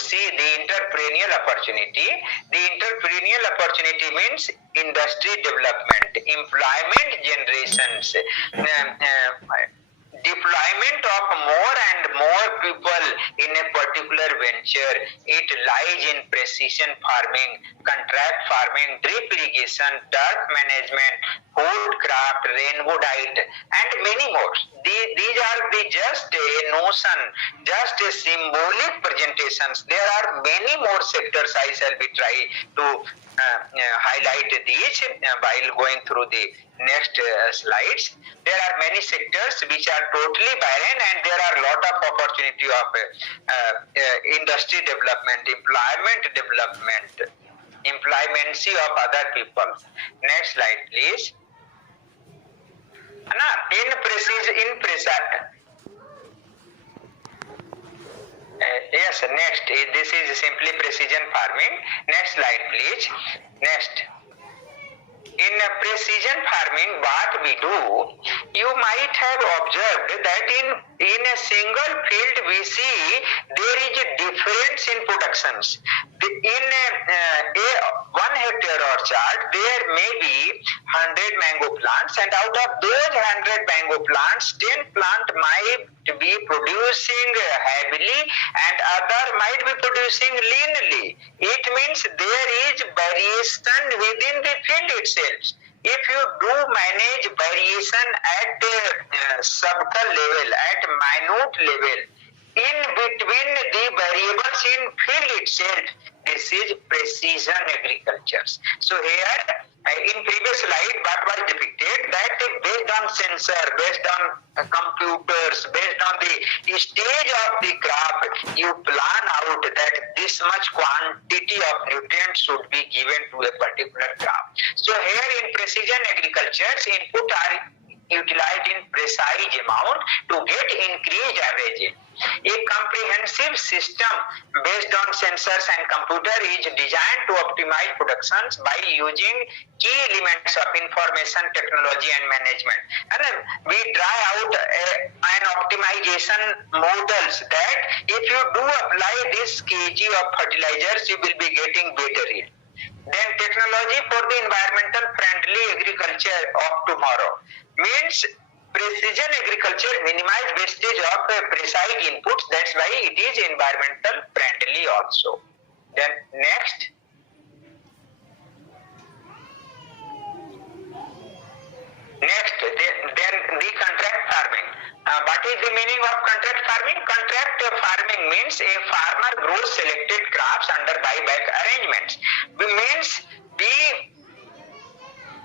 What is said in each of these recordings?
see the entrepreneurial opportunity. The entrepreneurial opportunity means industry development, employment generations, deployment of more and more people in a particular venture. It lies in precision farming, contract farming, drip irrigation, dirt management, food craft, rainbow diet, and many more. These are the just a notion, just a symbolic presentations. There are many more sectors. I shall be trying to highlight these while going through the next slides. There are many sectors which are totally barren, and there are a lot of opportunity of industry development, employment development, employmency of other people. Next slide, please. Yes, next. This is simply precision farming. Next slide, please. Next. In precision farming, what we do, you might have observed that in a single field we see there is a difference in productions. In a 1 hectare orchard, there may be 100 mango plants, and out of those 100 mango plants, 10 plant might be producing heavily and other might be producing leanly. It means there is variation within the field itself. If you do manage variation at subtle level, at minute level, in between the variables in field itself, this is precision agriculture. So here, in previous slide, what was depicted, that based on sensor, based on computers, based on the stage of the crop, you plan out that this much quantity of nutrients should be given to a particular crop. So here in precision agriculture, input are utilized in precise amount to get increased average. A comprehensive system based on sensors and computer is designed to optimize productions by using key elements of information technology and management. And we try out an optimization models that if you do apply this kg of fertilizers, you will be getting better yield. Then technology for the environmental friendly agriculture of tomorrow means precision agriculture minimize wastage of precise inputs. That's why it is environmental friendly also. Then next. Then the contract farming. What is the meaning of contract farming? Contract farming means a farmer grows selected crops under buyback arrangements. It means the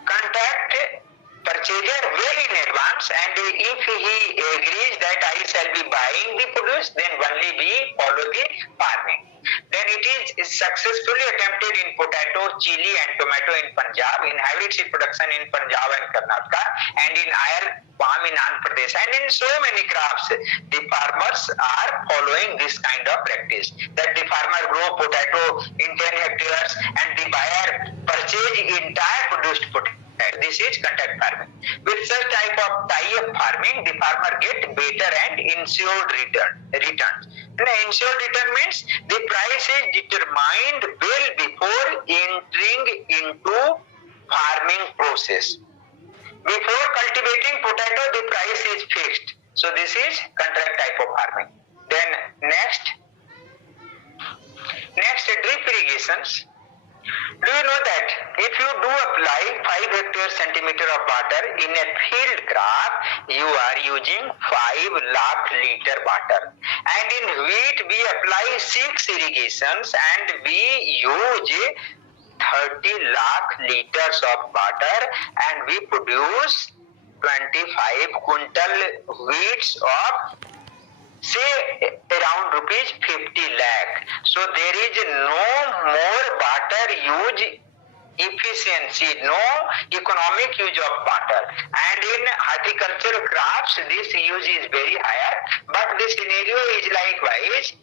contract purchaser well in advance, and if he agrees that I shall be buying the produce, then only we follow the farming. Then it is successfully attempted in potato, chili and tomato in Punjab, in hybrid seed production in Punjab and Karnataka, and in palm in Andhra Pradesh, and in so many crops. The farmers are following this kind of practice, that the farmer grow potato in 10 hectares and the buyer purchase entire produced potato. This is contract farming. With such type of tie-up farming, the farmer get better and ensured returns. And ensured return means the price is determined well before entering into farming process. Before cultivating potato, the price is fixed. So this is contract type of farming. Then next drip irrigations. Do you know that if you do apply 5 hectare centimeter of water in a field crop, you are using 5 lakh liter water. And in wheat, we apply 6 irrigations and we use 30 lakh liters of water, and we produce 25 quintal wheats of say around rupees 50 lakh. So there is no more water used efficiency, no economic use of water. And in horticulture crops, this use is very higher, but the scenario is likewise.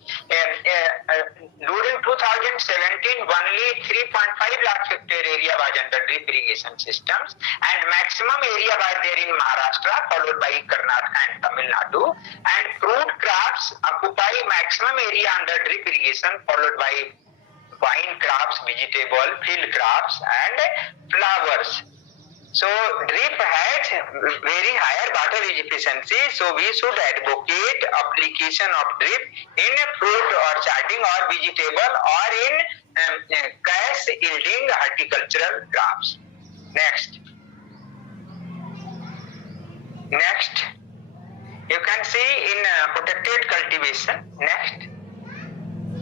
During 2017, only 3.5 lakh hectare area was under drip irrigation systems, and maximum area was there in Maharashtra, followed by Karnataka and Tamil Nadu, and fruit crops occupy maximum area under drip irrigation, followed by vine crops, vegetable, field crops, and flowers. So drip has very higher water efficiency, so we should advocate application of drip in fruit orcharding or vegetable or in cash yielding horticultural crops. Next, you can see in protected cultivation.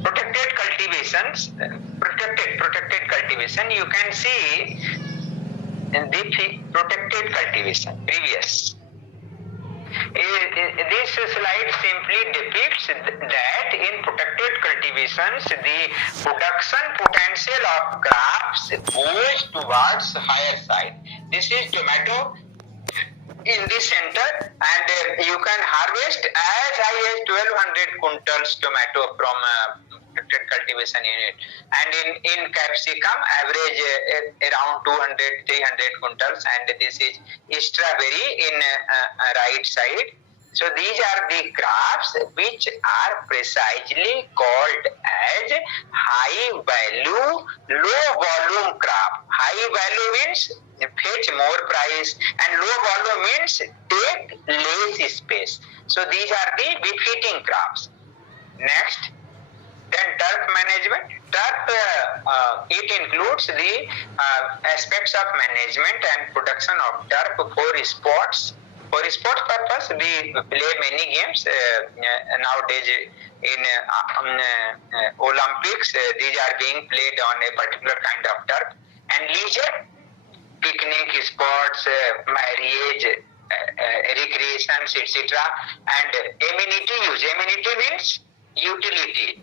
Protected cultivation, you can see in the protected cultivation previous. This slide simply depicts that in protected cultivations the production potential of crops goes towards higher side. This is tomato in the center, and you can harvest as high as 1200 quintals tomato from protected cultivation unit, and in capsicum average around 200-300 quintals, and this is strawberry in right side. So these are the crops which are precisely called as high value low volume crop. High value means fetch more price, and low volume means take less space. So these are the befitting crops. Next, then turf management. Turf, it includes the aspects of management and production of turf for sports. For sports purpose, we play many games nowadays in Olympics. These are being played on a particular kind of turf. And leisure, picnic spots, marriage, recreations, etc. And amenity use. Amenity means utility.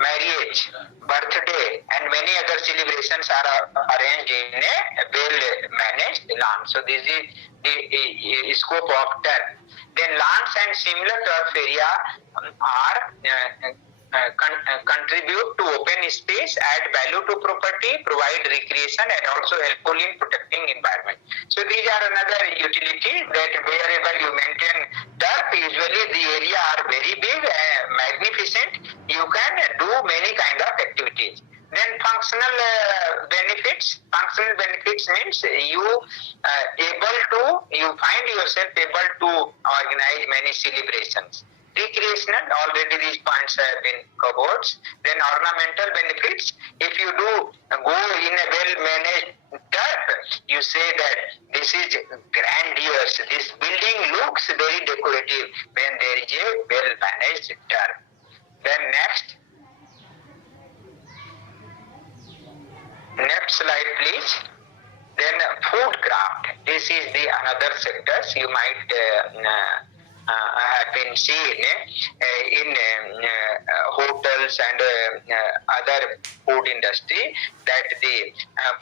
Marriage, birthday, and many other celebrations are arranged in a well-managed lawn. So this is the scope of turf. Then lawns and similar turf area are contribute to open space, add value to property, provide recreation, and also helpful in protecting environment. So these are another utility that wherever you maintain turf, usually the area are very big and magnificent. You can do many kind of activities. Then functional benefits. Functional benefits means you find yourself able to organize many celebrations. Recreational, already these points have been covered. Then ornamental benefits. If you do go in a well-managed turf, you say that this is grandiose. This building looks very decorative when there is a well-managed turf. Then next slide please. Then food craft. This is the another sectors you might have been seen in hotels and other food industry, that the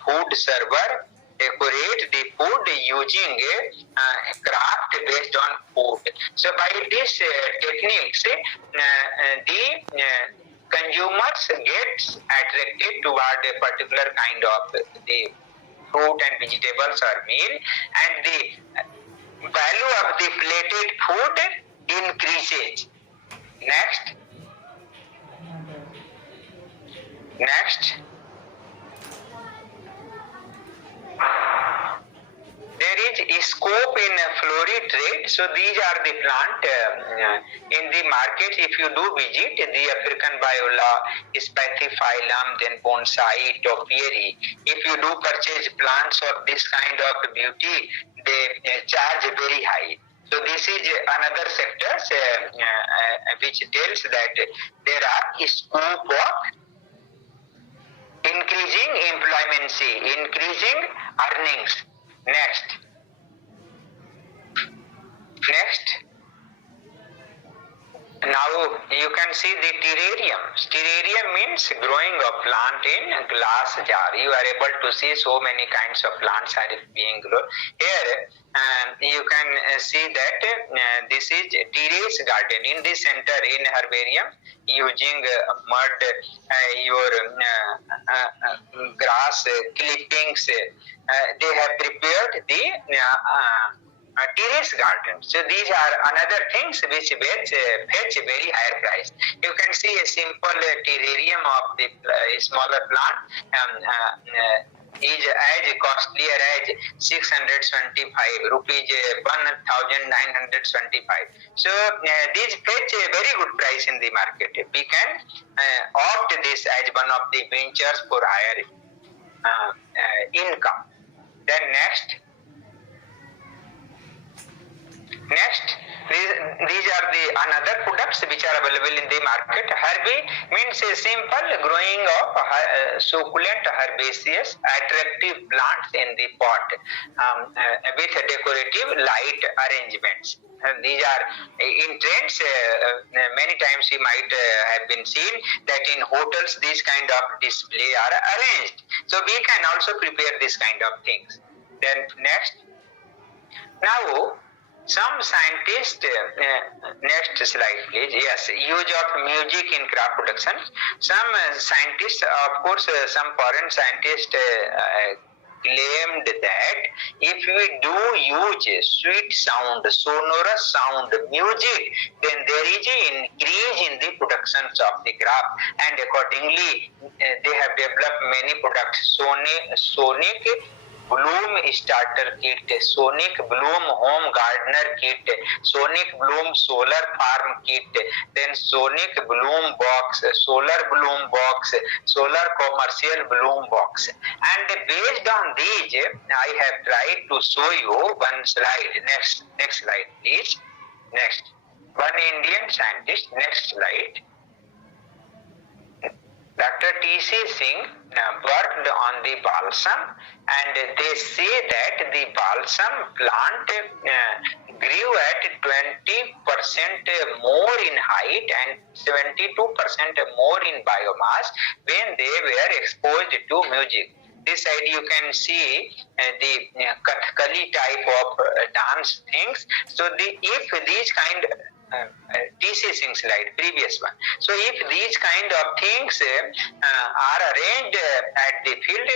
food server decorate the food using craft based on food. So by these techniques, the consumers gets attracted toward a particular kind of the fruit and vegetables or meal, and the value of the plated food increases. Next. There is scope in florist trade. So these are the plant in the market. If you do visit the African viola, spathiphyllum, then bonsai, topiary, if you do purchase plants of this kind of beauty, they charge very high. So this is another sector which tells that there are scope of increasing employmency, increasing earnings. Next. Now you can see the terrarium. Terrarium means growing a plant in glass jar. You are able to see so many kinds of plants are being grown. Here you can see that this is terrace garden. In the center, in herbarium, using mud, your grass clippings, they have prepared the terrace garden. So these are another things which fetch very higher price. You can see a simple terrarium of the smaller plant is as costlier as 625 rupees, 1925. So these fetch a very good price in the market. We can opt this as one of the ventures for higher income. Then Next, these are the another products which are available in the market. Herbie means a simple growing of succulent herbaceous attractive plants in the pot with decorative light arrangements. These are in trends. Many times you might have been seen that in hotels these kind of display are arranged. So we can also prepare this kind of things. Then next, now some scientists, next slide please. Yes, use of music in crop production. Some scientists, of course, some foreign scientists claimed that if we do use sweet sound, sonorous sound, music, then there is an increase in the productions of the crop, and accordingly they have developed many products. Sonic Bloom Starter Kit, Sonic Bloom Home Gardener Kit, Sonic Bloom Solar Farm Kit, then Sonic Bloom Box, Solar Bloom Box, Solar Commercial Bloom Box. And based on these, I have tried to show you one slide. Next slide, please. Next. One Indian scientist. Next slide. Dr. T.C. Singh worked on the balsam, and they say that the balsam plant grew at 20% more in height and 72% more in biomass when they were exposed to music. This side you can see the Kathakali type of dance things. So if these kind TC Singh slide, previous one. So if these kind of things are arranged at the field,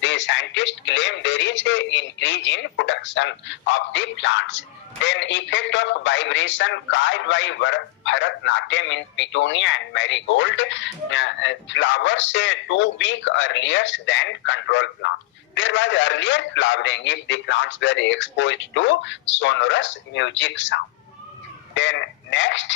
the scientists claim there is an increase in production of the plants. Then effect of vibration caused by Bharatnatyam in Petunia and Marigold flowers 2 weeks earlier than control plant. There was earlier flowering if the plants were exposed to sonorous music sound. Then next,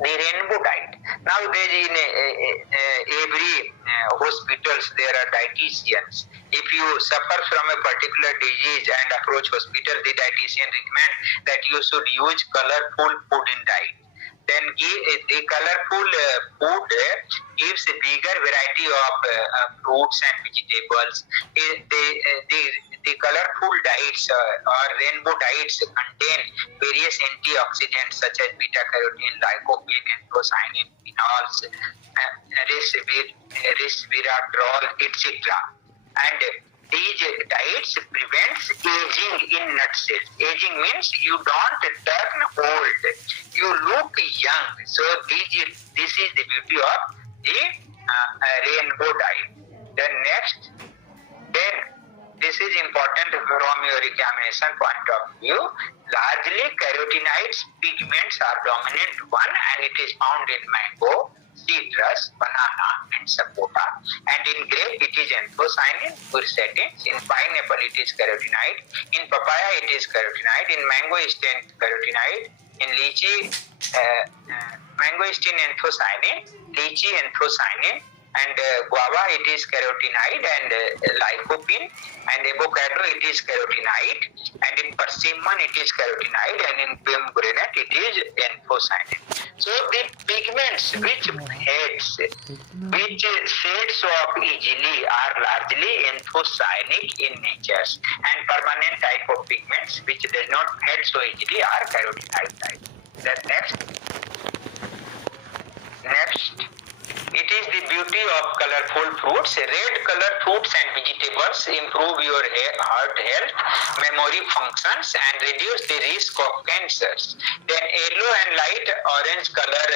the rainbow diet. Nowadays in every hospitals there are dietitians. If you suffer from a particular disease and approach hospital, the dietitian recommend that you should use colorful food in diet. Then the colorful food gives a bigger variety of fruits and vegetables. The colorful diets or rainbow diets contain various antioxidants such as beta-carotene, lycopene, anthocyanin, phenols, resveratrol, etc. And these diets prevents aging in nutshell. Aging means you don't turn old, you look young. So this is the beauty of the rainbow diet. Then next, this is important from your examination point of view. Largely carotenoids pigments are dominant one, and it is found in mango, citrus, banana, and sapota. And in grape it is anthocyanin, quercetin. In pineapple it is carotenoid. In papaya it is carotenoid. In mango it is carotenoid. In lychee, mango is anthocyanin, lychee anthocyanin, and guava it is carotenoid and lycopene, and avocado it is carotenoid, and in persimmon it is carotenoid, and in pomegranate it is anthocyanin. So the pigments which shades off easily are largely anthocyanic in nature, and permanent type of pigments which does not fade so easily are carotenoid type. Then next. Next, it is the beauty of colorful fruits. Red color fruits and vegetables improve your heart health, memory functions, and reduce the risk of cancers. Then yellow and light orange color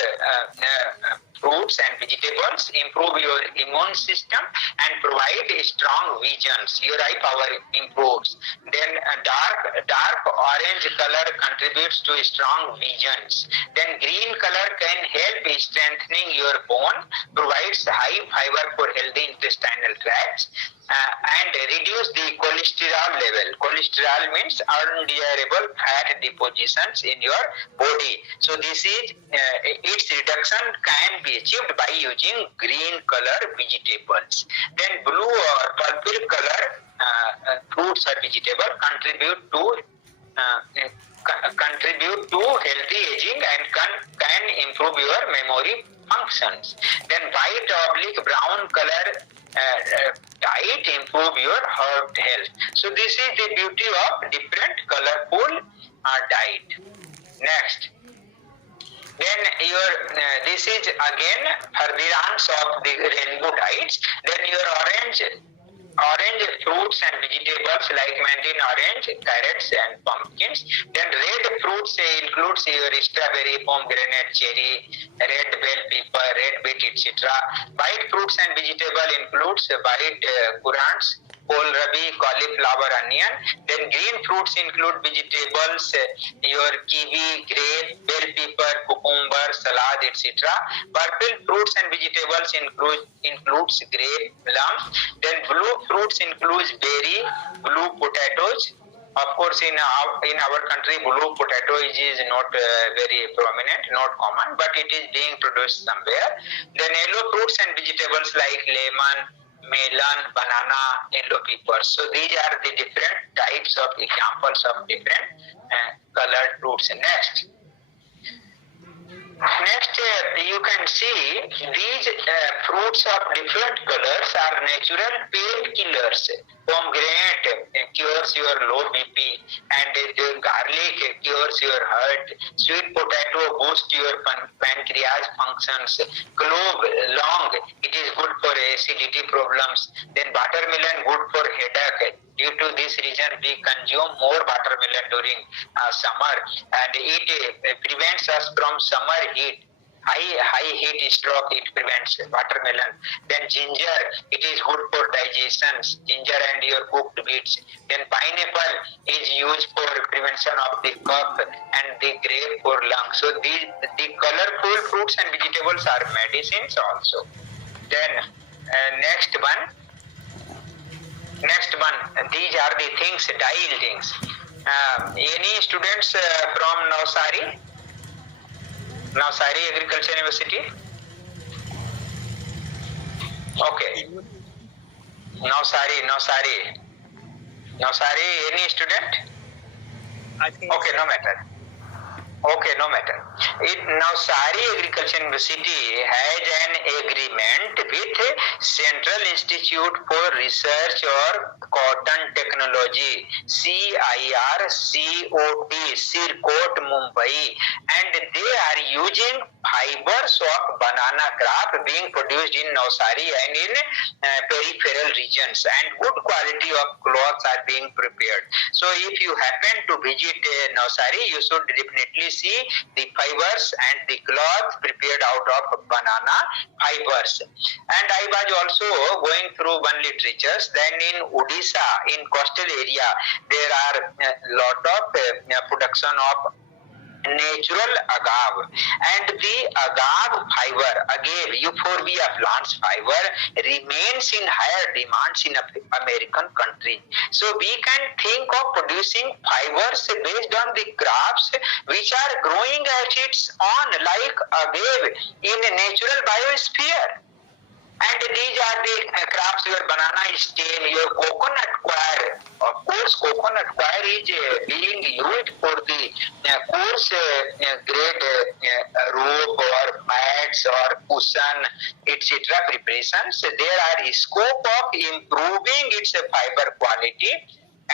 fruits and vegetables improve your immune system and provide strong visions. Your eye power improves. Then dark orange color contributes to strong visions. Then green color can help strengthening your bone, provides high fiber for healthy intestinal tracts, and reduce the cholesterol level. Cholesterol means undesirable fat depositions in your body. So this is its reduction can be achieved by using green color vegetables. Then blue or purple color fruits or vegetables contribute to healthy aging and can improve your memory functions. Then white oblique brown color diet improve your heart health. So this is the beauty of different colorful diet. Next, then this is again furtherance of the rainbow diets. Then your orange fruits and vegetables like mandarin orange, carrots and pumpkins. Then red fruits includes your strawberry, pomegranate, cherry, red bell pepper, red beet, etc. White fruits and vegetable includes white currants, kohlrabi, cauliflower, onion. Then green fruits include vegetables, your kiwi, grape, bell pepper, cucumber, salad, etc. Purple fruits and vegetables includes grape, plum. Then blue fruits includes berry, blue potatoes. Of course, in our country, blue potato is not very prominent, not common, but it is being produced somewhere. Then yellow fruits and vegetables like lemon, melon, banana, yellow peppers. So these are the different types of examples of different colored fruits. Next, you can see these fruits of different colors are natural painkillers. Pomegranate cures your low BP, and the garlic cures your heart. Sweet potato boosts your pancreas functions. Clove long, it is good for acidity problems. Then watermelon good for headache. Due to this reason, we consume more watermelon during summer, and it prevents us from summer heat. High heat stroke, it prevents watermelon. Then ginger, it is good for digestion. Ginger and your cooked meats. Then pineapple is used for prevention of the cough, and the grape for lungs. So the colorful fruits and vegetables are medicines also. Then next one, these are the things, dial things. Any students from Navsari Agriculture University? Okay. Navsari, any student? I think okay, no matter. Navsari Agriculture University has an agreement with Central Institute for Research or Cotton Technology, CIRCOT, Mumbai, and they are using fibers of banana crop being produced in Navsari and in peripheral regions, and good quality of cloths are being prepared. So if you happen to visit Navsari, you should definitely see the fibers and the cloth prepared out of banana fibers. And I was also going through one literature. Then in Odisha, in coastal area, there are a lot of production of natural agave, and the agave, Euphorbia plants fiber, remains in higher demands in American country. So we can think of producing fibers based on the crops which are growing at its own, like agave, in a natural biosphere. And these are the crops, your banana stem, your coconut coir. Of course, coconut coir is being used for the coarse grade rope or mats or cushion, etc. preparations. There are scope of improving its fiber quality.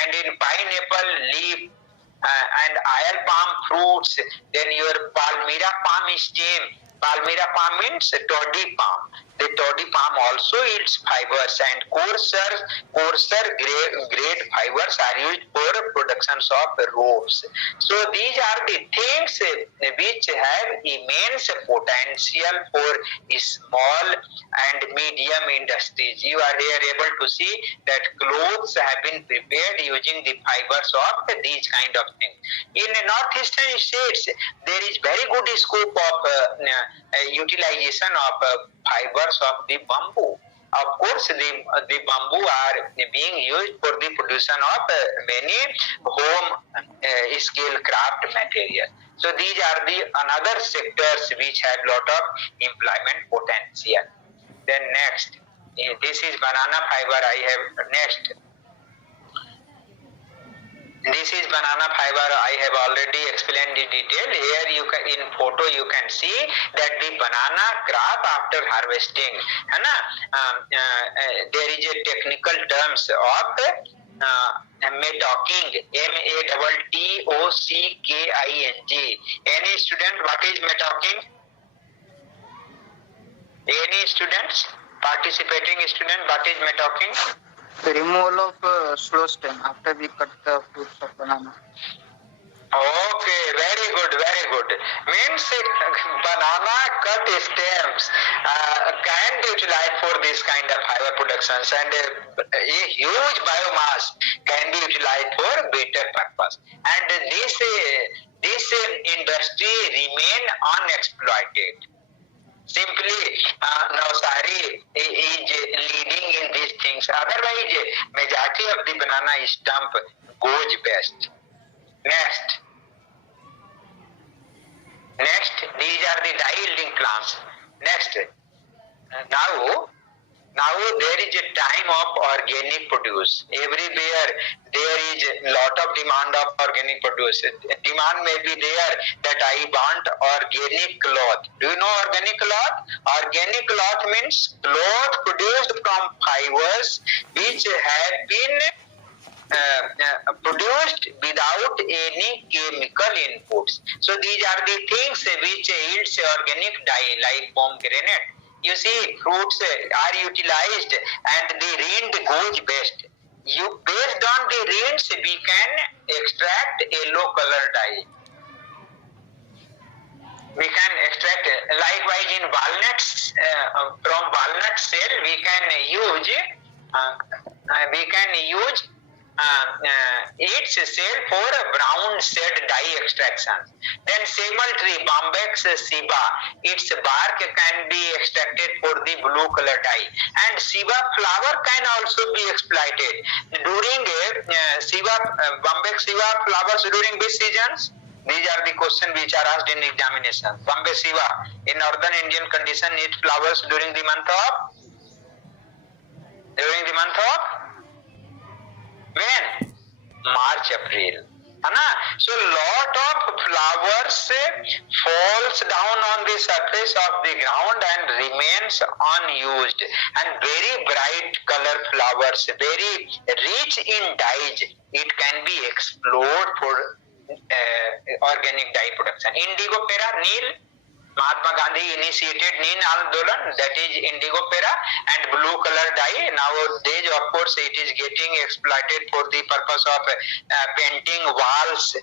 And in pineapple leaf and oil palm fruits, then your palmyra palm stem, Palmyra palm means toddy palm. The toddy palm also yields fibers, and coarser grade fibers are used for productions of ropes. So these are the things which have immense potential for small and medium industries. You are here able to see that clothes have been prepared using the fibers of these kind of things. In northeastern states, there is very good scope of utilization of fibers of the bamboo. Of course, the bamboo are being used for the production of many home scale craft material. So these are the another sectors which have lot of employment potential. Then next, this is banana fiber. I have next. This is banana fiber. I have already explained the detail. Here you can, in photo you can see that the banana crop after harvesting, there is a technical terms of metocking, MATTOCKING. Any student, what is metocking? Any students, participating student, what is metocking? The removal of slow stem after we cut the fruits of banana. Okay, very good, very good. Means banana cut stems can be utilized for this kind of fiber productions, and a huge biomass can be utilized for better purpose. And this industry remain unexploited. Simply, Navsari is leading in these things. Otherwise, majority of the banana stump goes best. Next, these are the dye-yielding plants. Next, now there is a time of organic produce. Everywhere there is a lot of demand of organic produce. Demand may be there that I want organic cloth. Do you know organic cloth? Organic cloth means cloth produced from fibers which have been produced without any chemical inputs. So these are the things which yields organic dye, like pomegranate. You see, fruits are utilized and the rind goes best. Based on the rinds, we can extract yellow color dye. We can extract, likewise in walnuts, from walnut cell we can use its cell for brown shade dye extraction. Then samal tree, Bombyx ceiba, its bark can be extracted for the blue color dye. And ceiba flower can also be exploited. During Bombyx ceiba flowers during which seasons? These are the questions which are asked in examination. Bombyx ceiba in northern Indian condition it flowers during the month of when? March, April. So lot of flowers falls down on the surface of the ground and remains unused, and very bright color flowers, very rich in dyes. It can be explored for organic dye production. Indigo pera, Neil. Mahatma Gandhi initiated Neen Andolan, that is indigo pera, and blue color dye. Nowadays, of course, it is getting exploited for the purpose of painting walls.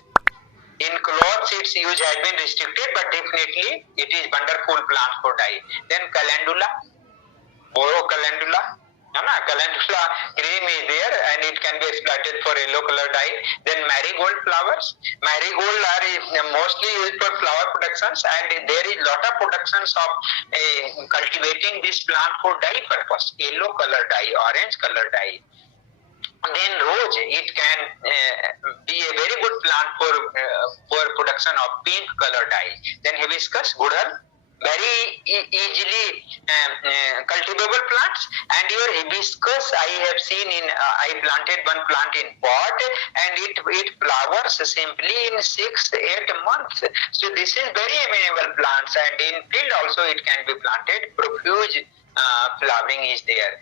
In clothes, its use has been restricted, but definitely it is wonderful plant for dye. Then calendula, Boro calendula. Calendula cream is there and it can be exploited for yellow color dye. Then marigold flowers. Marigold are mostly used for flower productions, and there is lot of productions of cultivating this plant for dye purpose. Yellow color dye, orange color dye. Then rose, it can be a very good plant for production of pink color dye. Then hibiscus, gudal, very easily cultivable plants. And your hibiscus, I have seen I planted one plant in pot, and it flowers simply in 6-8 months. So this is very amenable plants, and in field also it can be planted. Profuse flowering is there.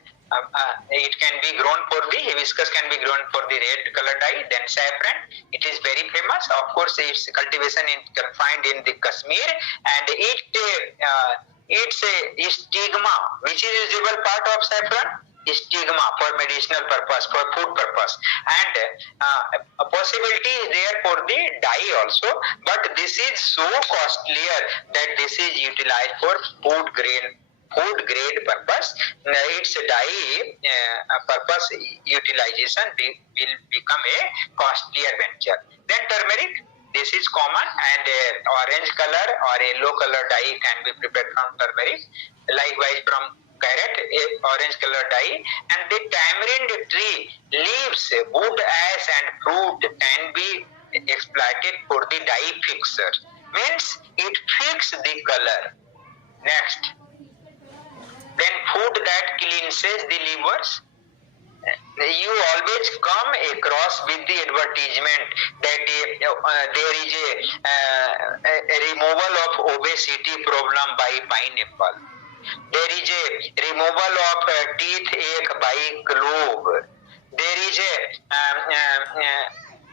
It can be grown for the hibiscus, can be grown for the red color dye. Then saffron, it is very famous. Of course, its cultivation is confined in the Kashmir, and its stigma, which is usable part of saffron, stigma for medicinal purpose, for food purpose, and a possibility is there for the dye also, but this is so costlier that this is utilized for food grade purpose. Its dye purpose utilization will become a costlier venture. Then turmeric, this is common, and orange color or yellow color dye can be prepared from turmeric. Likewise from carrot, orange color dye. And the tamarind tree leaves, wood, ash and fruit can be exploited for the dye fixer. Means it fixes the color. Next, then food that cleanses the livers. You always come across with the advertisement that there is a removal of obesity problem by pineapple. There is a removal of teeth ache by clove. There is a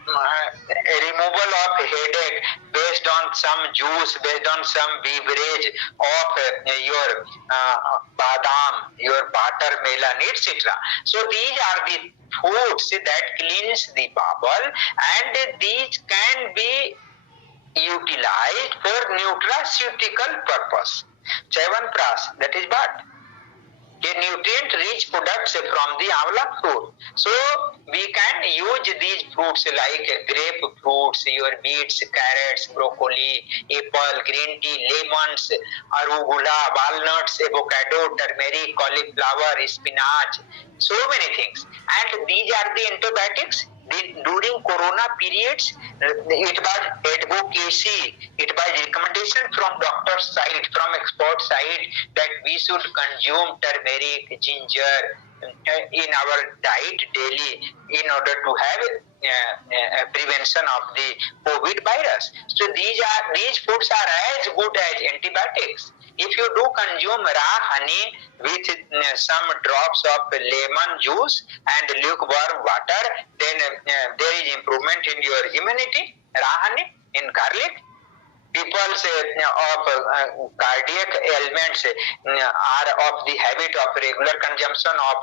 removal of headache based on some juice, based on some beverage of your badam, your watermelon, etc. So these are the foods that cleanse the bowel, and these can be utilized for nutraceutical purpose. Chyavanprash, that is what? A nutrient-rich products from the amla fruit. So we can use these fruits like grapefruits, your beets, carrots, broccoli, apple, green tea, lemons, arugula, walnuts, avocado, turmeric, cauliflower, spinach, so many things. And these are the antibiotics. During corona periods, it was advocacy, it was recommendation from doctor's side, from expert side, that we should consume turmeric, ginger in our diet daily in order to have prevention of the COVID virus. So these foods are as good as antibiotics. If you do consume raw honey with some drops of lemon juice and lukewarm water, then there is improvement in your immunity. Raw honey in garlic. People of cardiac ailments are of the habit of regular consumption of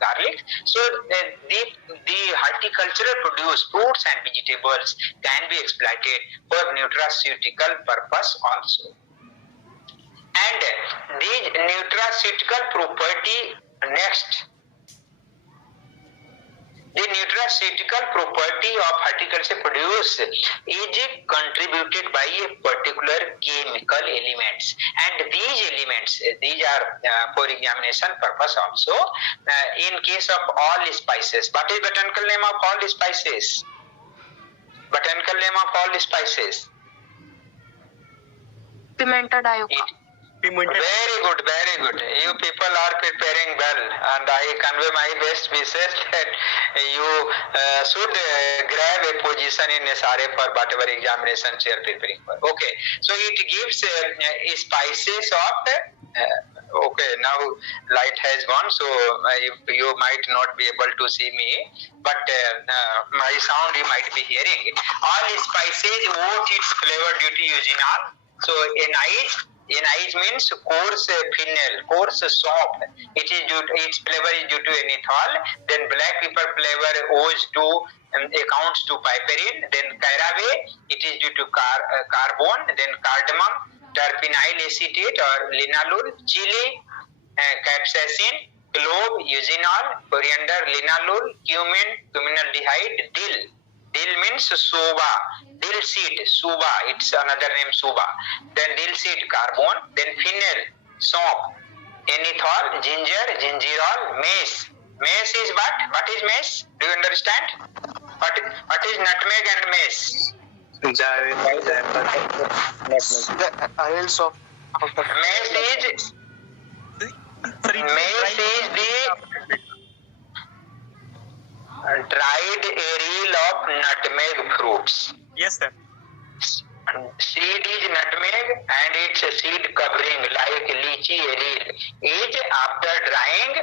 garlic. So the horticultural produce fruits and vegetables can be exploited for nutraceutical purpose also. And these nutraceutical property, next, the nutraceutical property of horticulture produce is contributed by a particular chemical elements, and these elements, these are for examination purpose also. In case of all spices, what is botanical name of all spices? Botanical name of all spices? Pimenta dioica. Very good, very good. You people are preparing well, and I convey my best wishes that you should grab a position in SRA for whatever examination you are preparing for. Okay, so it gives spices of okay, now light has gone, so you might not be able to see me, but my sound you might be hearing. All spices vote its flavor due to Eugenol. So anise means coarse phenol, coarse soap. Its flavor is due to enethol. Then black pepper flavor owes to accounts to piperine. Then caraway, it is due to carbone. Then cardamom, terpenyl acetate or linalool. Chili, capsaicin. Clove, eugenol. Coriander, linalool. Cumin, cuminaldehyde. Dill means suba, dill seed, suba, it's another name suba. Then dill seed, carbone. Then phenol, soap. Enethol, ginger, gingerol, mace. Mace is what? What is mace? Do you understand? What is nutmeg and mace? The oils of Mace is the dried aril of nutmeg fruits. Yes, sir. Seed is nutmeg and its seed covering like lychee aril is after drying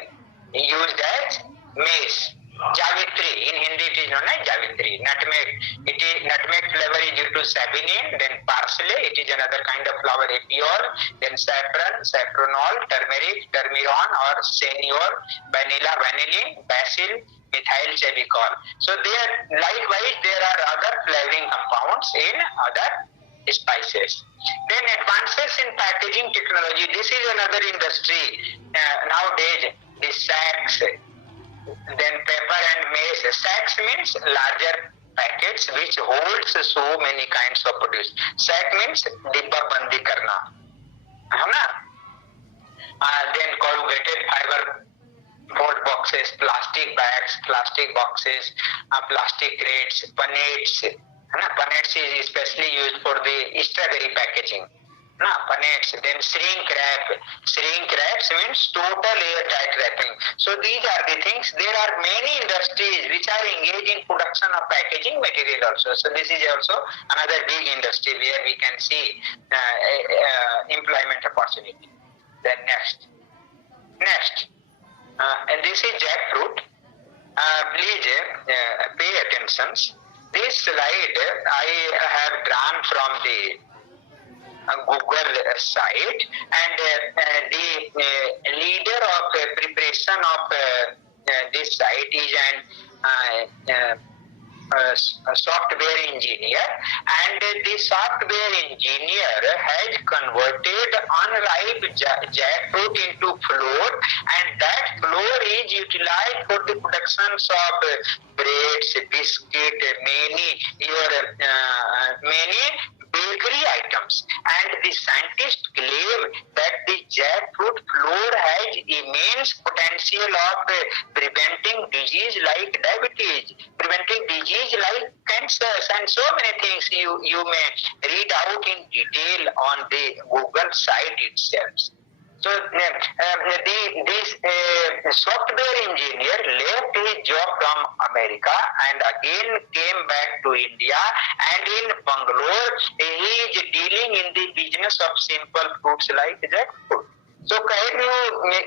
used as maize. Javitri, in Hindi it is known as Javitri. Nutmeg, it is nutmeg flavor is due to saponin, then parsley, it is another kind of flower, apiol, then saffron, saffronol, turmeric, termiron or senior, vanilla, vanillin, basil, methyl cebicol. So there, likewise, there are other flavoring compounds in other spices. Then advances in packaging technology. This is another industry. Nowadays, the sacks, then paper and maize. Sacks means larger packets which holds so many kinds of produce. Sack means dibba bandi karna. है ना? Then corrugated fiber board boxes, plastic bags, plastic boxes, plastic crates, punnets. है ना? Punnets is especially used for the strawberry packaging. Punnets, then shrink wrap. Shrink wraps means total airtight wrapping. So these are the things. There are many industries which are engaged in production of packaging material also. So this is also another big industry where we can see employment opportunity. Then next, and this is jackfruit. Please pay attention. This slide I have drawn from the Google site, and the leader of preparation of this site is a software engineer, and the software engineer has converted unripe jackfruit into flour, and that flour is utilized for the production of breads, biscuit, many bakery items. And the scientists claim that the jackfruit flour has immense potential of preventing disease like diabetes, preventing disease like cancers, and so many things you may read out in detail on the Google site itself. So this software engineer left his job from America and again came back to India, and in Bangalore he is dealing in the business of simple fruits like jackfruit. So can you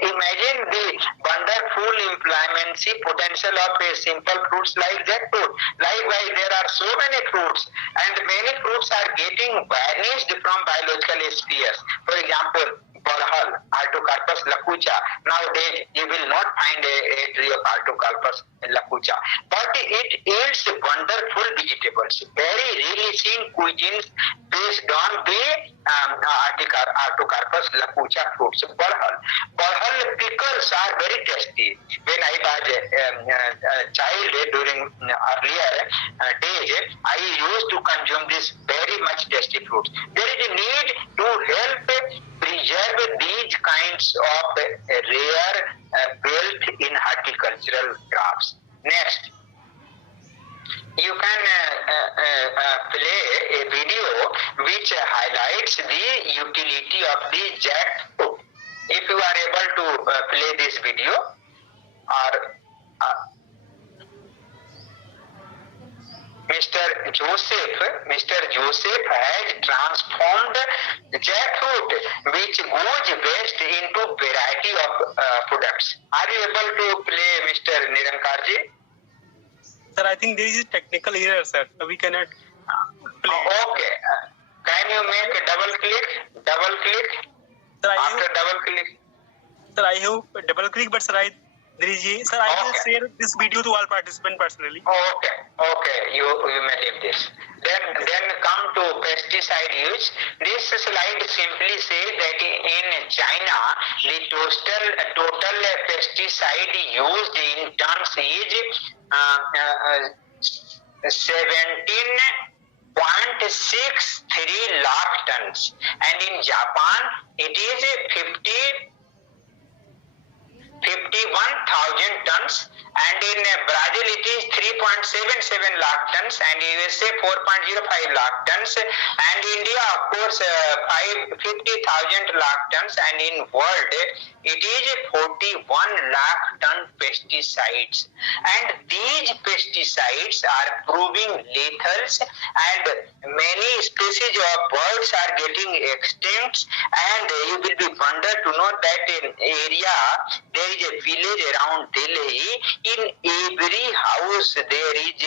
imagine the wonderful employment potential of a simple fruits like jackfruit? Likewise, there are so many fruits, and many fruits are getting vanished from biological spheres. For example, Barhal, Artocarpus lacucha. Nowadays, you will not find a tree of Artocarpus lacucha, but it yields wonderful vegetables, very rich in cuisines based on the Artocarpus lacucha fruits. Barhal pickles are very tasty. When I was a child during earlier days, I used to consume this very much tasty fruits. There is a need to help preserve these kinds of rare wealth in horticultural crops. Next, you can play a video which highlights the utility of the jackfruit. If you are able to play this video, or Mr. Joseph has transformed jackfruit, which goes best into variety of products. Are you able to play, Mr. Nirankar ji? Sir, I think there is a technical error, sir. We cannot play. Okay. Can you make a double click? Sir, After double click. Sir, I have double click, but sir, I will share this video to all participants personally. Okay, you may leave this. Then come to pesticide use. This slide simply says that in China, the total pesticide used in tons is 17.63 lakh tons, and in Japan it is 51,000 tons, and in Brazil it is 3.77 lakh tons, and USA 4.05 lakh tons, and India of course 50,000 lakh tons, and in world it is 41 lakh ton pesticides, and these pesticides are proving lethal, and many species of birds are getting extinct, and you will be wondered to know that in area there is a village around Delhi, in every house there is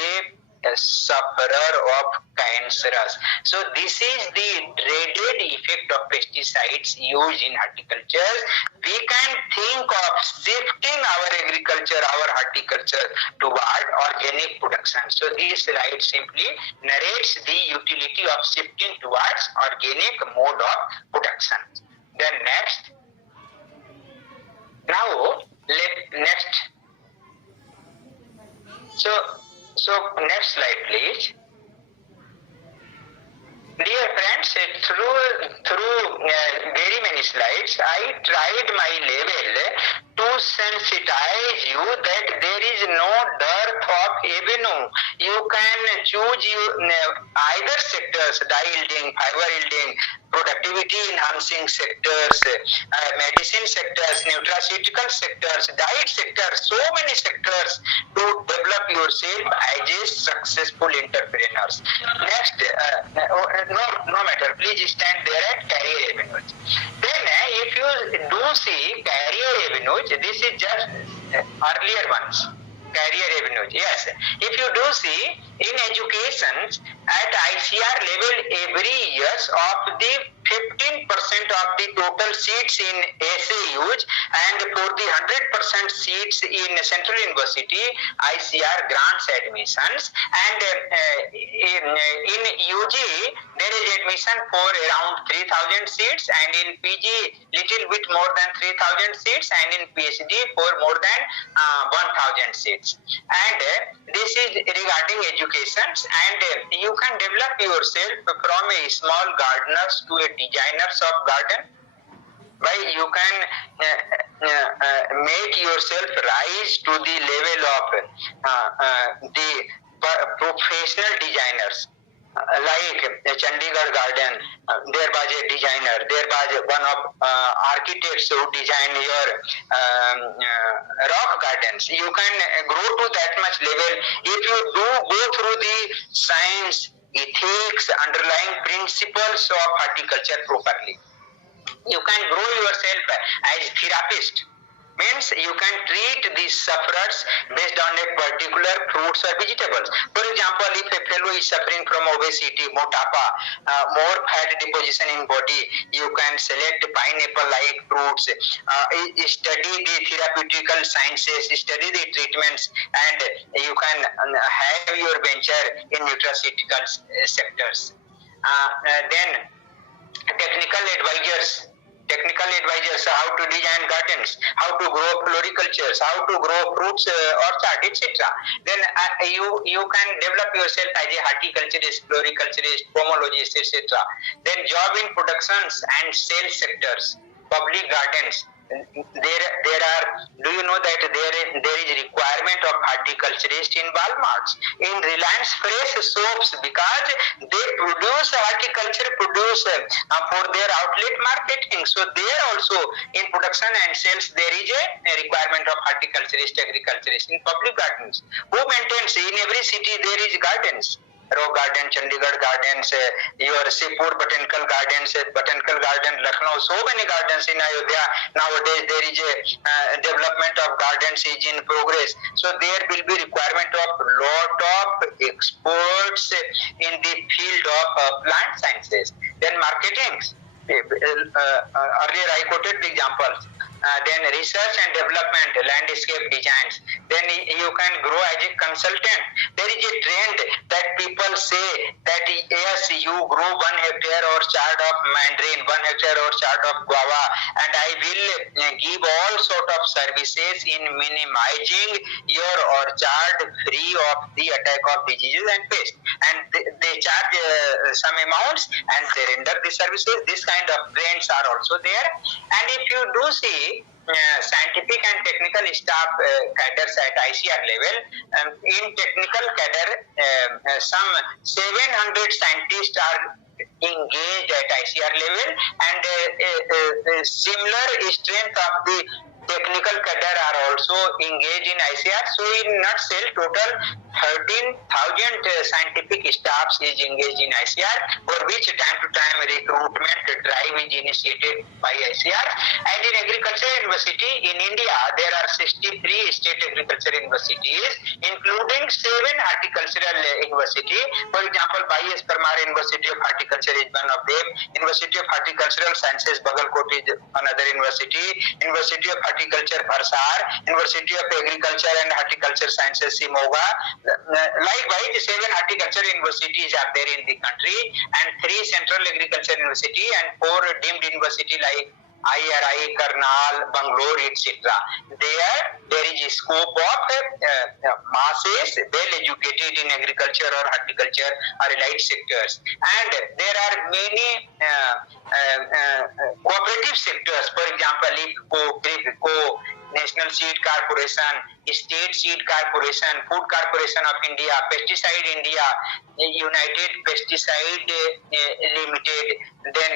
a sufferer of cancerous. So this is the dreaded effect of pesticides used in horticulture. We can think of shifting our agriculture, our horticulture toward organic production. So this slide simply narrates the utility of shifting towards organic mode of production. Then next. Now next. So next slide please. Dear friends, through very many slides, I tried my level to sensitize you that there is no dearth of avenue. You can choose either sectors, dye yielding, fiber yielding, productivity enhancing sectors, medicine sectors, nutraceutical sectors, diet sectors, so many sectors to develop yourself as a successful entrepreneurs. Next, no matter, please stand there at career avenues. Then if you do see career avenues, this is just earlier ones. Career avenues, yes. If you do see in education at ICR level every year of the 15% of the total seats in SAUs, and for the 100% seats in Central University, ICR grants admissions, and in UG there is admission for around 3,000 seats, and in PG little bit more than 3,000 seats, and in PhD for more than 1,000 seats. And this is regarding education, and you can develop yourself from a small gardeners to a designers of garden. By you can make yourself rise to the level of the professional designers. Like Chandigarh garden, there was a designer, there was one of architects who designed your rock gardens. You can grow to that much level if you do go through the science, ethics, underlying principles of horticulture properly. You can grow yourself as therapist. Means you can treat these sufferers based on a particular fruits or vegetables. For example, if a fellow is suffering from obesity, motapa, more fat deposition in body, you can select pineapple-like fruits, study the therapeutical sciences, study the treatments, and you can have your venture in nutraceutical sectors. Then technical advisors, how to design gardens, how to grow floricultures, how to grow fruits, orchard, etc. Then you can develop yourself as a horticulturist, floriculturist, pomologist, etc. Then job in productions and sales sectors, public gardens. There are. Do you know that there is requirement of horticulturist in Walmarts, in Reliance Fresh soaps, because they produce horticulture for their outlet marketing. So there also in production and sales there is a requirement of horticulturist, agriculturist in public gardens. Who maintains? In every city there is gardens. Rock Garden, Chandigarh Gardens, your Sipur Botanical Gardens, Botanical Garden, Lucknow, so many gardens in Ayodhya. Nowadays there is a development of gardens is in progress. So there will be requirement of lot of experts in the field of plant sciences. Then marketing. Earlier I quoted the examples. Then research and development, landscape designs. Then you can grow as a consultant. There is a trend that people say that yes, you grow 1 hectare orchard of mandarin, 1 hectare orchard of guava, and I will give all sort of services in minimizing your orchard free of the attack of diseases and pests. and they charge some amounts and they render the services. This kind of trends are also there. And if you do see scientific and technical staff cadres at ICR level, in technical cadre, some 700 scientists are engaged at ICR level, and similar strength of the technical cadre are also engaged in ICR. So in nutshell, total 13,000 scientific staffs is engaged in ICR, for which time to time recruitment drive is initiated by ICR. And in agriculture university in India, there are 63 state agriculture universities, including 7 horticultural universities. For example, Y.S. Parmar University of Horticulture is one of them. University of Horticultural Sciences Bagalkot is another university. University of Horticulture Bharsar, University of Agriculture and Horticulture Sciences Simoga. Likewise, 7 horticulture universities are there in the country, and 3 central agriculture university and 4 deemed university like IRI, Karnal, Bangalore, etc. There is a scope of masses well educated in agriculture or horticulture or allied sectors, and there are many cooperative sectors. For example, IFCO, National Seed Corporation, State Seed Corporation, Food Corporation of India, Pesticide India, United Pesticide Limited, then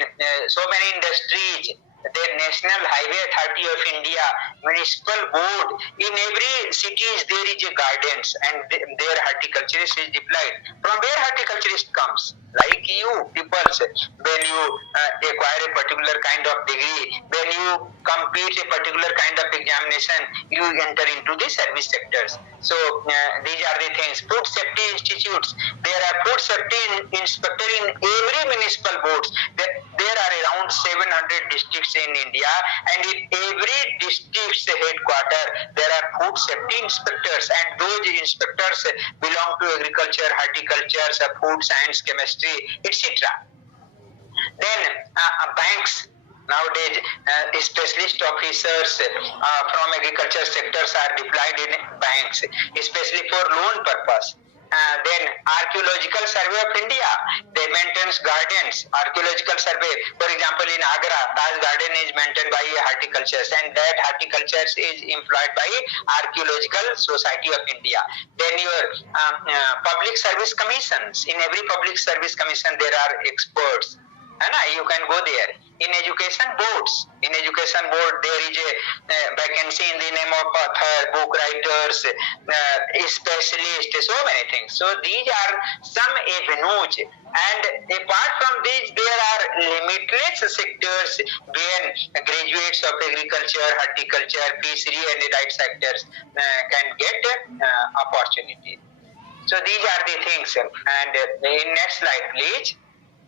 so many industries, the National Highway Authority of India, Municipal Board. In every cities there is a gardens, and their horticulturist is deployed. From where horticulturist comes? Like you people, when you acquire a particular kind of degree, when you complete a particular kind of examination, you enter into the service sectors. So these are the things. Food safety institutes. There are food safety inspector in every municipal boards. There are around 700 districts in India, and in every district's headquarter there are food safety inspectors, and those inspectors belong to agriculture, horticulture, food science, chemistry, etc. Then banks. Nowadays, specialist officers from agriculture sectors are deployed in banks, especially for loan purpose. Then Archaeological Survey of India, they maintain gardens. Archaeological Survey, for example, in Agra, Taj Garden is maintained by Horticulture, and that Horticulture is employed by Archaeological Society of India. Then your public service commissions. In every public service commission, there are experts. You can go there. In education boards, there is a vacancy in the name of author, book writers, specialist, so many things. So these are some avenues, and apart from these, there are limitless sectors where graduates of agriculture, horticulture, fishery and allied sectors can get opportunity. So these are the things. And in next slide, please.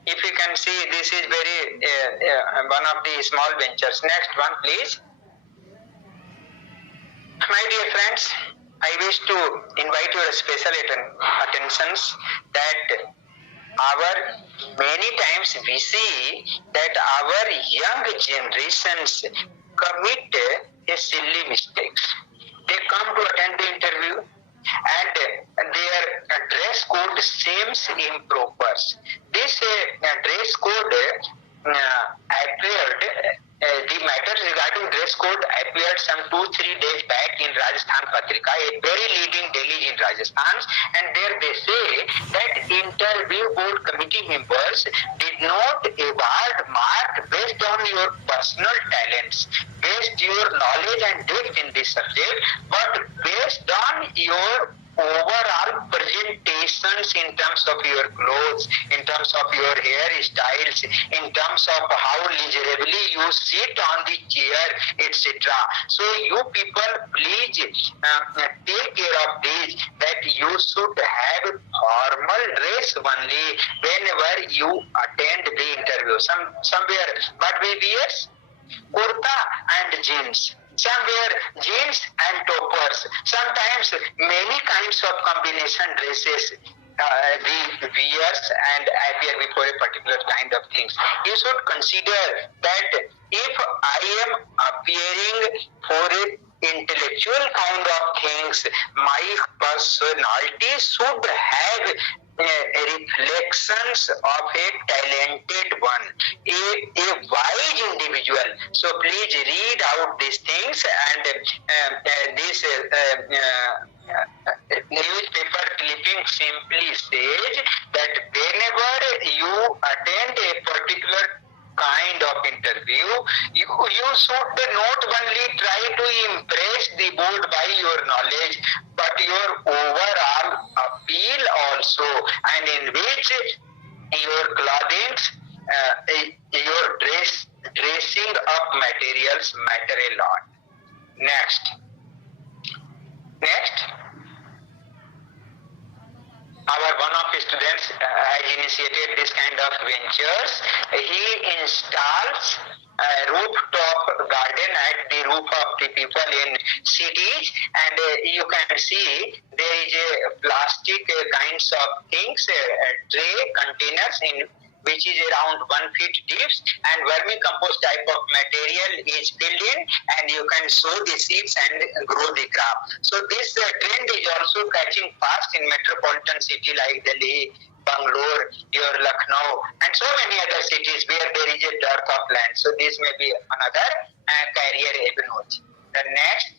If you can see, this is very one of the small ventures. Next one, please. My dear friends, I wish to invite your special attentions that many times we see that our young generations commit a silly mistakes. They come to attend the interview, and their dress code seems improper. This dress code appeared, the matters regarding dress code appeared some 2-3 days back in Rajasthan Patrika, a very leading daily in Rajasthan, and there they say that interview board committee members did not award mark based on your personal talents, based your knowledge and depth in this subject, but based on your overall presentations in terms of your clothes, in terms of your hairstyles, in terms of how leisurely you sit on the chair, etc. So you people, please take care of this, that you should have formal dress only whenever you attend the interview. Somewhere, but we wear kurta and jeans. Some wear jeans and toppers. Sometimes many kinds of combination dresses we wears and appear before a particular kind of things. You should consider that if I am appearing for an intellectual kind of things, my personality should have reflections of a talented one, a wise individual. So please read out these things, and this newspaper clipping simply says that whenever you attend a particular kind of interview, you should not only try to impress the board by your knowledge, but your overall appeal also, and in which your clothing, your dressing up materials matter a lot. Next. Our one of the students has initiated this kind of ventures. He installs a rooftop garden at the roof of the people in cities, and you can see there is a plastic kinds of things, tray containers in which is around 1 feet deep, and vermicompost type of material is filled in, and you can sow the seeds and grow the crop. So this trend is also catching fast in metropolitan city like Delhi, Bangalore, your Lucknow, and so many other cities where there is a dearth of land. So this may be another career avenue. The next.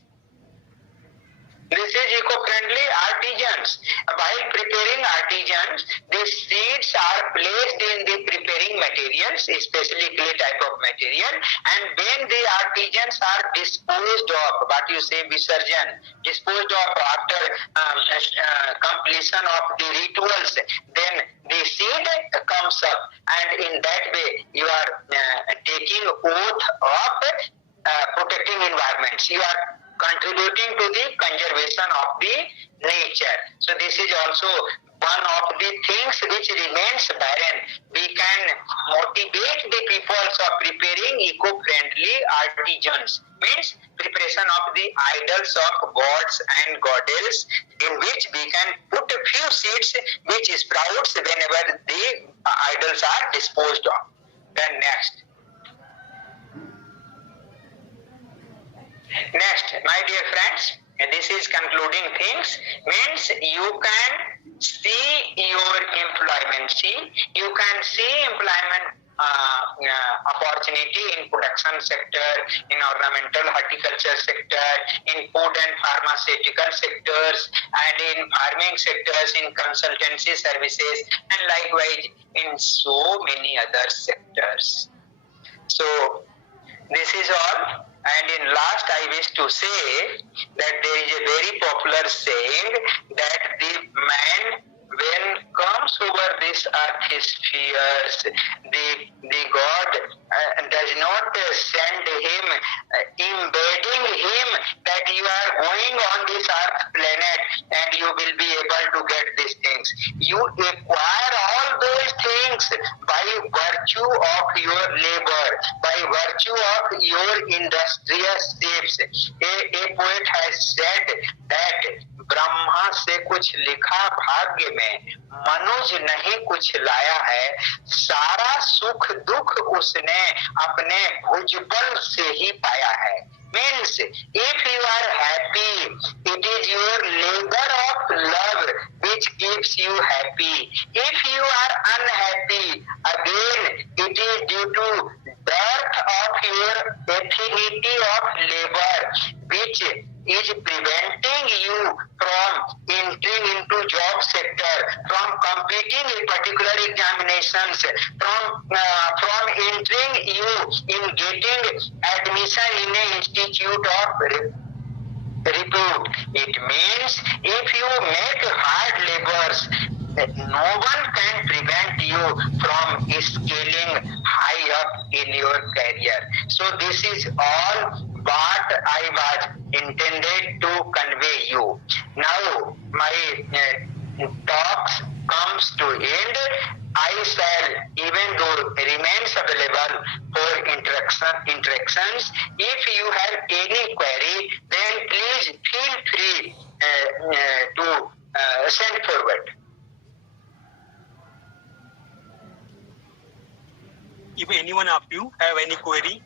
This is eco-friendly artisans. While preparing artisans, the seeds are placed in the preparing materials, especially clay type of material, and when the artisans are disposed of, what you say, visarjan, disposed of after completion of the rituals, then the seed comes up, and in that way you are taking oath of protecting environments. You are contributing to the conservation of the nature. So this is also one of the things which remains barren. We can motivate the people of preparing eco-friendly artisans, means preparation of the idols of gods and goddess, in which we can put a few seeds which sprouts whenever the idols are disposed of. Then Next, my dear friends, this is concluding things, means you can see your employment. You can see employment opportunity in production sector, in ornamental horticulture sector, in food and pharmaceutical sectors, and in farming sectors, in consultancy services, and likewise in so many other sectors. So this is all. And in last, I wish to say that there is a very popular saying that the man, when comes over this earth, his fears, the God does not send him, embedding him that you are going on this earth planet and you will be able to get these things. You acquire all those things by virtue of your labor, by virtue of your industrious steps. A poet has said that Brahma से कुछ लिखा भाग्य में, मनुज नहीं कुछ लाया है, सारा सुख दुख उसने अपने भुजबल से ही पाया है. Means, if you are happy, it is your labor of love which keeps you happy. If you are unhappy, again it is due to dearth of your affinity of labor, which is preventing you from entering into job sector, from completing a particular examinations, from entering you in getting admission in an institute of repute. It means if you make hard labors, no one can prevent you from scaling high up in your career. So this is all what I was intended to convey you. Now my talks comes to end. I shall, even though remains available for interactions. If you have any query, then please feel free to send forward. If anyone of you have any query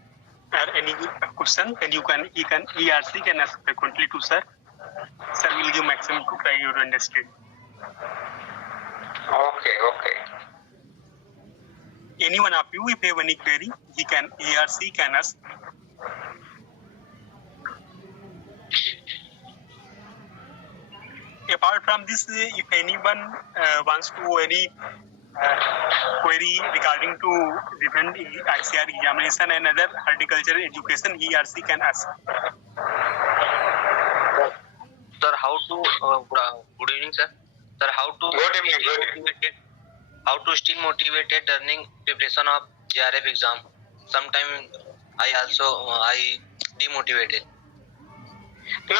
or any question, then ERC can ask frequently to sir. Sir will give maximum to try your understanding. Okay. Any one of you, if you have any query, he or she can ask. Apart from this, if anyone wants to any query regarding to different ICR examination and other horticulture education, he or she can ask. Sir, how to good evening, sir. Sir, how to Good evening. how to stay motivated during preparation of JRF exam? Sometimes I demotivated. No.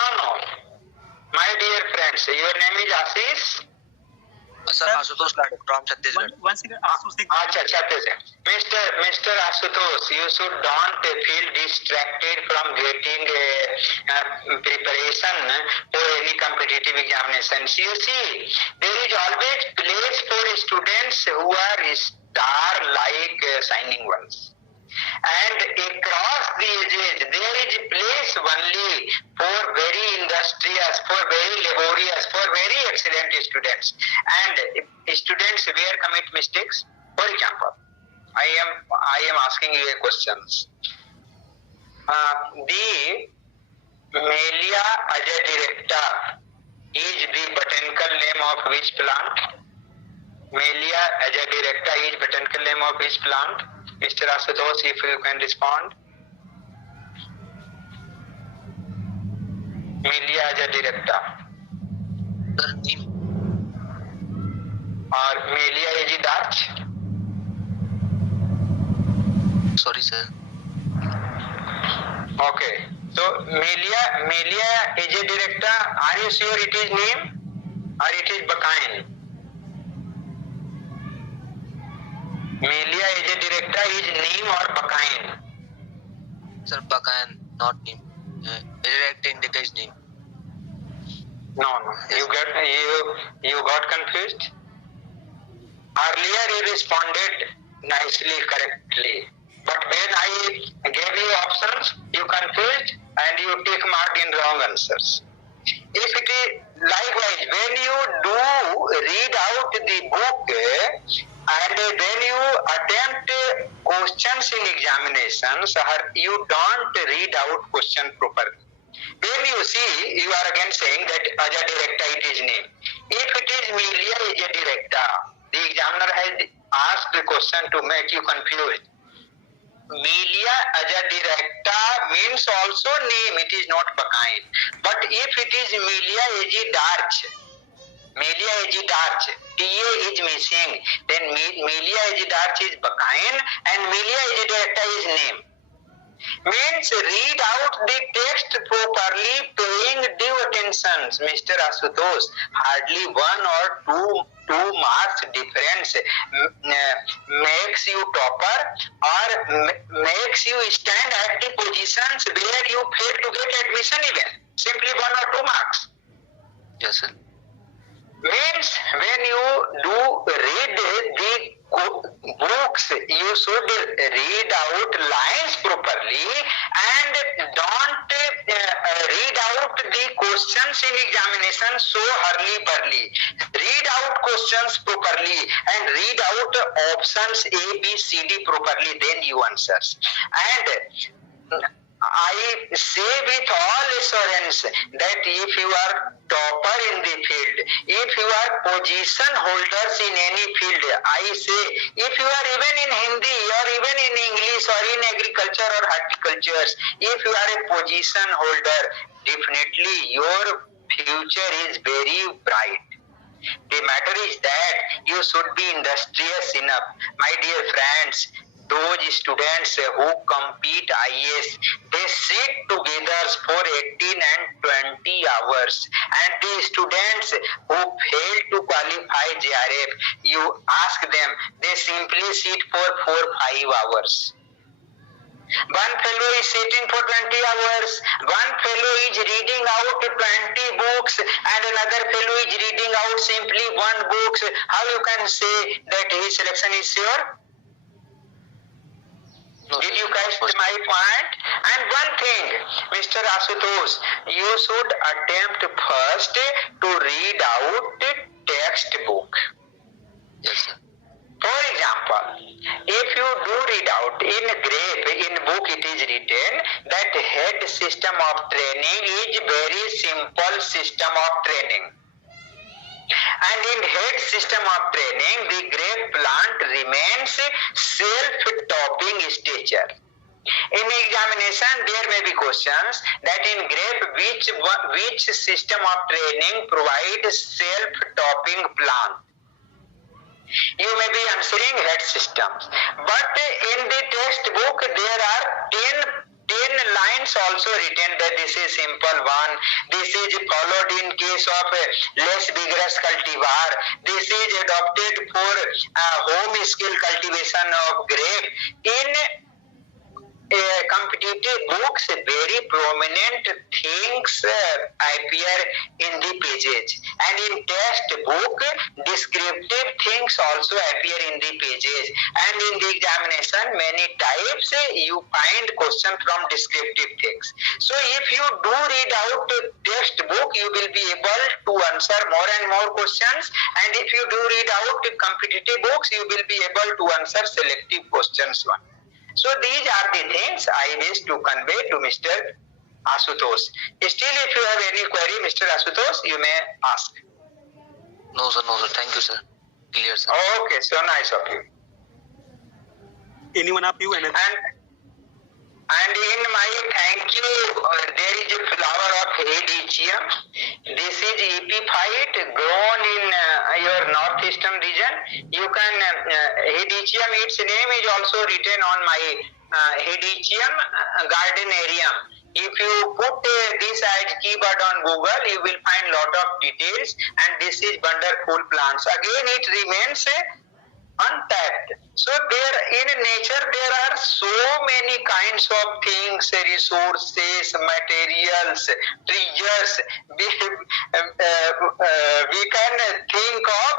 My dear friends, your name is Ashish? Sir, Ashutosh from Chhattisgarh. Once again, Acha, Chhattisgarh. Mr. Ashutosh, you should don't feel distracted from getting preparation for any competitive examinations. You see, there is always place for students who are star-like shining ones. And across the ages, there is a place only for very industrious, for very laborious, for very excellent students. And students where commit mistakes. For example, I am asking you a questions. The Melia azadiracta is the botanical name of which plant? Melia azadiracta is botanical name of which plant? Mr. Ashutosh, if you can respond. Melia azadiracta. Sir, neem. Or Melia azadiracta. Sorry, sir. Okay. So Melia azadiracta, are you sure it is neem or it is bacine? Melia azadiracta is neem or bacine? Sir, Bakayan, not neem. Direct indica is neem. No. You got confused? Earlier you responded nicely, correctly. But when I gave you options, you confused and you take mark in wrong answers. If it is likewise, when you do read out the book and then you attempt questions in examinations, you don't read out question properly. When you see, you are again saying that azadiracta it is name. If it is Melia azadiracta, the examiner has asked the question to make you confused. Melia azadiracta means also name, it is not bacine. But if it is Melia azadiracta, TA is missing, then Melia azadiracta is bacine and Melia azadiracta is name. Means read out the text properly, paying due attention, Mr. Ashutosh. Hardly 1 or 2 marks difference makes you topper or makes you stand at the positions where you fail to get admission even. Simply 1 or 2 marks. Yes, sir. Means when you do read the books, you should read out lines properly and don't read out the questions in examination so hurly-burly. Read out questions properly and read out options A, B, C, D properly, then you answers. And I say with all assurance that if you are topper in the field, if you are position holders in any field, I say if you are even in Hindi or even in English or in agriculture or horticulture, if you are a position holder, definitely your future is very bright. The matter is that you should be industrious enough. My dear friends, those students who compete IAS, they sit together for 18 and 20 hours. And the students who fail to qualify JRF, you ask them, they simply sit for 4-5 hours. One fellow is sitting for 20 hours, one fellow is reading out 20 books and another fellow is reading out simply 1 book. How you can say that his selection is sure? Did you catch my point? And one thing, Mr. Ashutosh, you should attempt first to read out the textbook. Yes, sir. For example, if you do read out in grape, in book it is written that head system of training is very simple system of training. And in head system of training, the grape plant remains self-topping stature. In examination, there may be questions that in grape, which system of training provides self-topping plant? You may be answering head systems. But in the textbook, there are 10 lines also written that this is simple one. This is followed in case of less vigorous cultivar. This is adopted for home skill cultivation of grape. In competitive books, very prominent things appear in the pages, and in textbook, descriptive things also appear in the pages, and in the examination, many times you find question from descriptive things. So if you do read out textbook, you will be able to answer more and more questions, and if you do read out competitive books, you will be able to answer selective questions one. So these are the things I wish to convey to Mr. Asutosh. Still, if you have any query, Mr. Asutosh, you may ask. No, sir. Thank you, sir. Clear, sir. Okay, so nice of you. Anyone of you? And in my thank you, there is a flower of Hedychium. This is epiphyte grown in your northeastern region. You can, Hedychium, its name is also written on my Hedychium gardenarium. If you put this as keyword on Google, you will find lot of details, and this is wonderful plants. Again, it remains untapped. So there in nature there are so many kinds of things, resources, materials, treasures. We can think of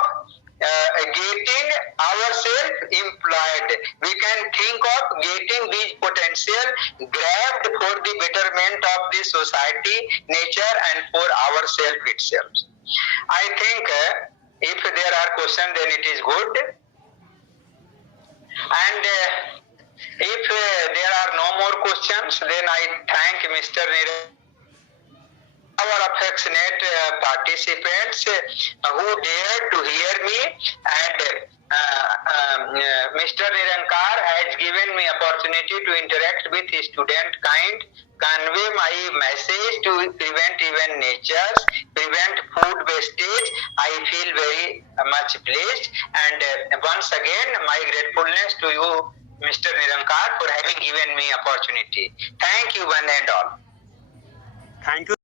getting ourselves employed. We can think of getting these potential grabbed for the betterment of the society, nature, and for ourselves itself. I think if there are questions, then it is good. And if there are no more questions, then I thank Mr. Nirankar, our affectionate participants who dared to hear me, and Mr. Nirankar has given me opportunity to interact with student kind, convey my message to prevent even natures, prevent food wastage. I feel very much pleased, and once again my gratefulness to you, Mr. Nirankar, for having given me opportunity. Thank you one and all. Thank you.